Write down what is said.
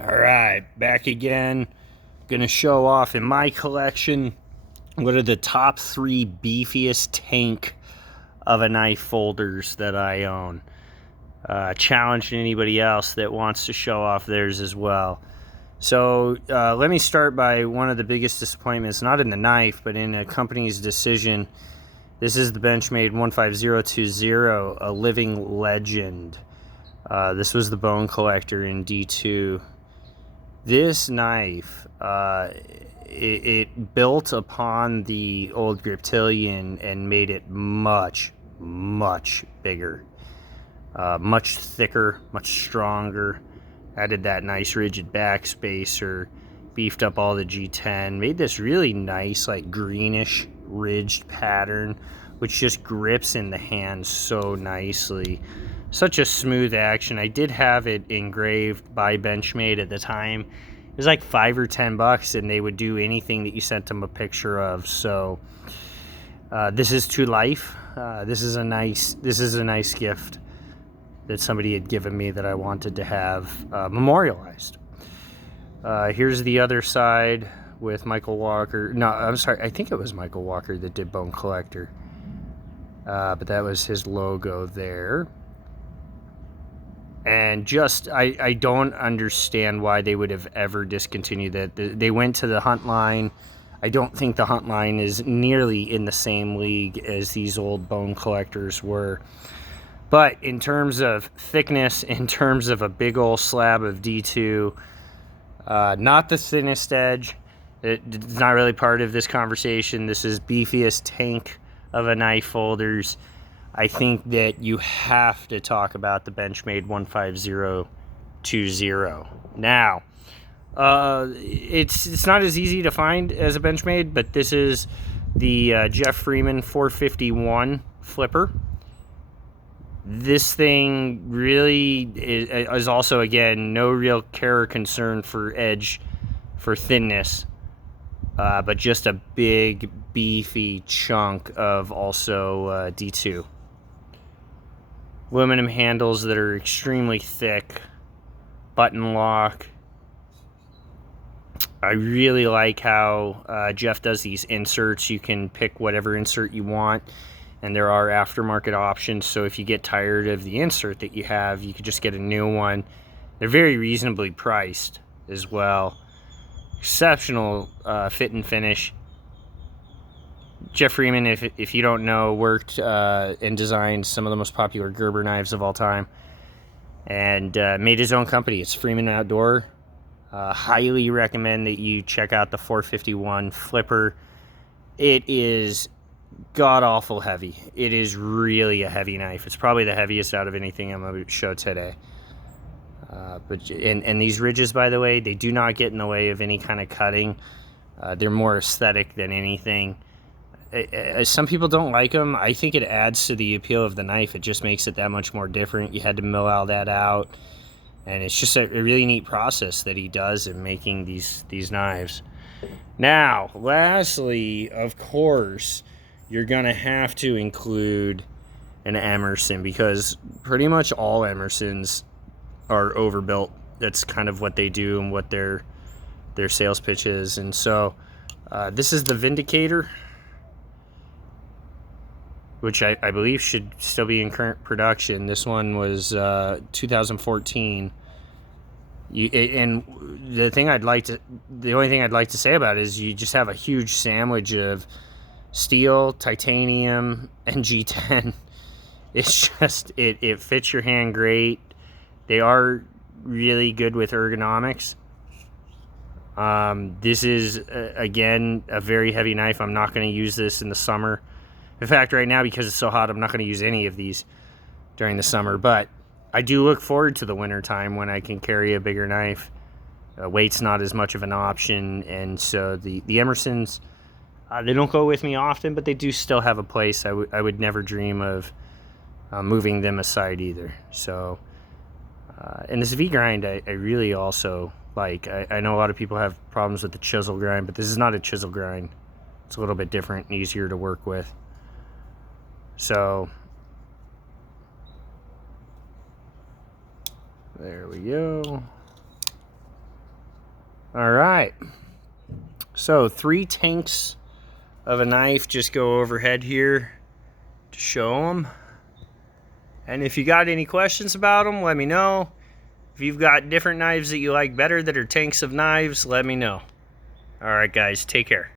All right, back again. Gonna show off in my collection what are the top 3 beefiest tank of a knife folders that I own. Challenging anybody else that wants to show off theirs as well. So let me start by one of the biggest disappointments, not in the knife, but in a company's decision. This is the Benchmade 15020, a living legend. This was the bone collector in D2. This knife, it built upon the old Griptilian and made it much, much bigger. Much thicker, much stronger. Added that nice rigid backspacer. Beefed up all the G10. Made this really nice, like greenish ridged pattern, which just grips in the hand so nicely. Such a smooth action. I did have it engraved by Benchmade at the time. It was like $5 or $10, and they would do anything that you sent them a picture of. So this is to life. This is a nice gift that somebody had given me that I wanted to have memorialized. Here's the other side with Michael Walker. No, I'm sorry. I think it was Michael Walker that did Bone Collector. But that was his logo there. And just, I don't understand why they would have ever discontinued that. They went to the Hunt line. I don't think the Hunt line is nearly in the same league as these old Bone Collectors were. But in terms of thickness, in terms of a big old slab of D2, not the thinnest edge. It's not really part of this conversation. This is beefiest tank of a knife folders. I think that you have to talk about the Benchmade 15020. Now, it's not as easy to find as a Benchmade, but this is the Jeff Freeman 451 flipper. This thing really is also, again, no real care or concern for edge, for thinness, but just a big, beefy chunk of also D2. Aluminum handles that are extremely thick, button lock. I really like how Jeff does these inserts. You can pick whatever insert you want, and there are aftermarket options, so if you get tired of the insert that you have, you could just get a new one. They're very reasonably priced as well. Exceptional fit and finish. Jeff Freeman, if you don't know, worked and designed some of the most popular Gerber knives of all time, and made his own company. It's Freeman Outdoor. Highly recommend that you check out the 451 flipper. It is god-awful heavy. It is really a heavy knife. It's probably the heaviest out of anything I'm going to show today. And these ridges, by the way, they do not get in the way of any kind of cutting. They're more aesthetic than anything. Some people don't like them. I think it adds to the appeal of the knife. It just makes it that much more different. You had to mill all that out, and it's just a really neat process that he does in making these knives. Now, lastly, of course, you're gonna have to include an Emerson, because pretty much all Emersons are overbuilt. That's kind of what they do and what their sales pitch is. And so this is the Vindicator, which I believe should still be in current production. This one was 2014. And the only thing I'd like to say about it is you just have a huge sandwich of steel, titanium, and G10. It's just, it fits your hand great. They are really good with ergonomics. This is, again, a very heavy knife. I'm not going to use this in the summer. In fact, right now, because it's so hot, I'm not going to use any of these during the summer. But I do look forward to the winter time when I can carry a bigger knife. Weight's not as much of an option. And so the Emersons, they don't go with me often, but they do still have a place. I would never dream of moving them aside either. So, and this V-grind, I really also like. I know a lot of people have problems with the chisel grind, but this is not a chisel grind. It's a little bit different and easier to work with. So there we go. All right. So 3 tanks of a knife just go overhead here to show them. And if you got any questions about them, let me know. If you've got different knives that you like better that are tanks of knives, let me know. All right, guys, take care.